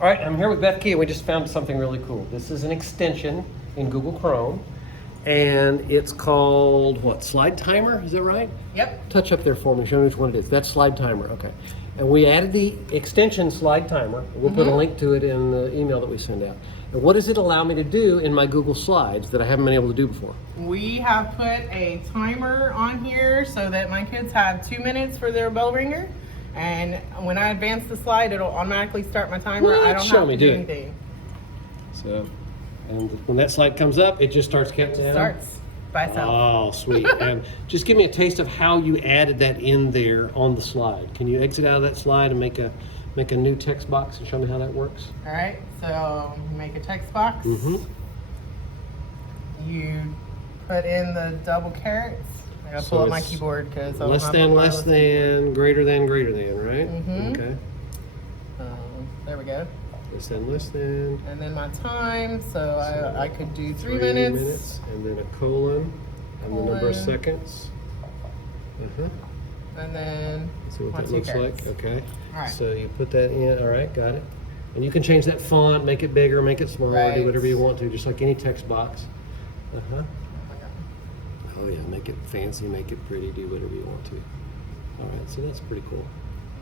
All right, I'm here with Beth Key, and we just found something really cool. This is an extension in Google Chrome, and it's called, what, SlidesTimer, is that right? Yep. Touch up there for me, show me which one it is. That's SlidesTimer, okay. And we added the extension SlidesTimer. We'll put a link to it in the email that we send out. And what does it allow me to do in my Google Slides that I haven't been able to do before? We have put a timer on here so that my kids have 2 minutes for their bell ringer. And when I advance the slide, it'll automatically start my timer. I don't have to do anything. So, and when that slide comes up, it just starts counting down? Starts by itself. Oh, sweet. And just give me a taste of how you added that in there on the slide. Can you exit out of that slide and make a new text box and show me how that works? All right, so you make a text box. You put in the double carrots. I gotta pull up my keyboard because less than, greater than, right? Okay. There we go. Less than. And then my time, so I could do 3 3 minutes. And then a colon, and the number of seconds. And then see what my that 2 looks carrots. like. Okay. All right. So you put that in. All right, got it. And you can change that font, make it bigger, make it smaller, do whatever you want to, just like any text box. Oh yeah, make it fancy, make it pretty, do whatever you want to. All right, so that's pretty cool.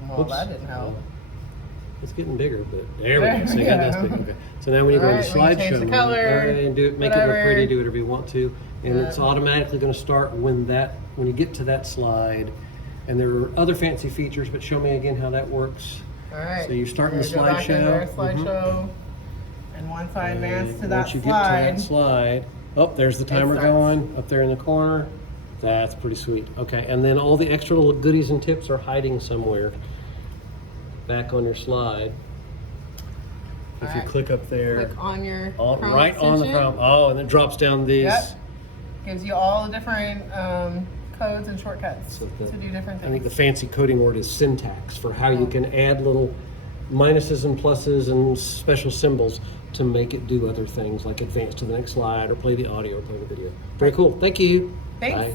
Well, that didn't help. It's getting bigger, but there we go. So you got this big. Okay. So now when you go into slideshow, the color, and do it, make it look pretty, do whatever you want to, and it's automatically going to start when you get to that slide. And there are other fancy features, but show me again how that works. All right. So you start in the slideshow. And once I advance to that once you get to that slide, oh, there's the timer going up there in the corner. That's pretty sweet. Okay, and then all the extra little goodies and tips are hiding somewhere back on your slide. If you click up there, click on your right on the Chrome. Oh, and it drops down these. Yep. Gives you all the different codes and shortcuts to do different things. I think the fancy coding word is syntax for how you can add little minuses and pluses and special symbols to make it do other things like advance to the next slide or play the audio or play the video. Very cool. Thank you. Thanks. Bye.